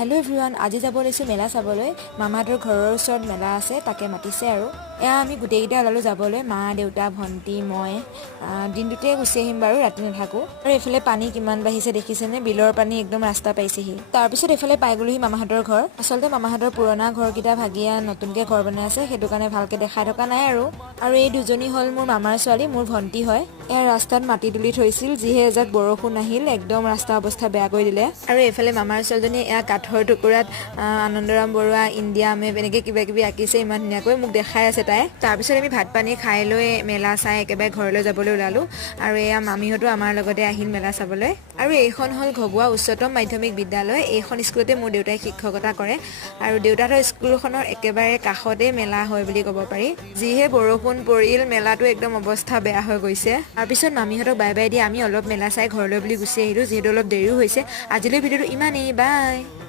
hello everyone আজি যাব লৈছো মেলা চাবলৈ মামাহঁতৰ ঘৰৰ ওচৰত মেলা আছে তাকে মাতিছে আৰু এয়া আমি গোটেইকেইটা ওলালো যাবলৈ মা দেউতা ভণ্টি মই দিনটোতে গুচি আহিম বাৰু ৰাতি নাথাকো আৰু এফালে পানী কিমান বাঢ়িছে দেখিছেনে বিলৰ পানী একদম ৰাস্তা পাইছেহি তাৰপিছত এফালে পাই গলোহি মামাহঁতৰ ঘৰ আচলতে মামাহঁতৰ পুৰণা ঘৰকেইটা ভাগিয়া নতুনকৈ ঘৰ বনাই আছে সেইটো কাৰণে ভালকৈ দেখাই থকা নাই আৰু এই দুজনী হ'ল মোৰ মামাৰ ছোৱালী মোৰ ভণ্টি হয় এয়া ৰাস্তাত মাটি তুলি থৈছিল যিহে এজাক বৰষুণ আহিল একদম ৰাস্তা অৱস্থা বেয়া কৰি দিলে আৰু এফালে মামাৰ ছোৱালীজনী এয়া কাঠৰ টুকুৰাত আনন্দৰাম বৰুৱা ইণ্ডিয়া মেপ এনেকৈ কিবা কিবি আঁকিছে ইমান ধুনীয়াকৈ মোক দেখাই আছে তাই তাৰপিছত আমি ভাত পানী খাই লৈ মেলা চাই একেবাৰে ঘৰলৈ যাবলৈ ওলালোঁ আৰু এয়া মামীহঁতো আমাৰ লগতে আহিল মেলা চাবলৈ আৰু এইখন হ'ল ঘগুৱা উচ্চতম মাধ্যমিক বিদ্যালয় এইখন স্কুলতে মোৰ দেউতাই শিক্ষকতা কৰে আৰু দেউতাহঁতৰ স্কুলখনৰ একেবাৰে কাষতে মেলা হয় বুলি ক'ব পাৰি যিহে বৰষুণ পৰিল মেলাটো একদম অৱস্থা বেয়া হৈ গৈছে তাৰপিছত মামীহঁতক বাই বাই দি আমি অলপ মেলা চাই ঘৰলৈ বুলি গুচি আহিলোঁ যিহেতু অলপ দেৰিও হৈছে আজিলৈ ভিডিঅ'টো ইমানেই বাই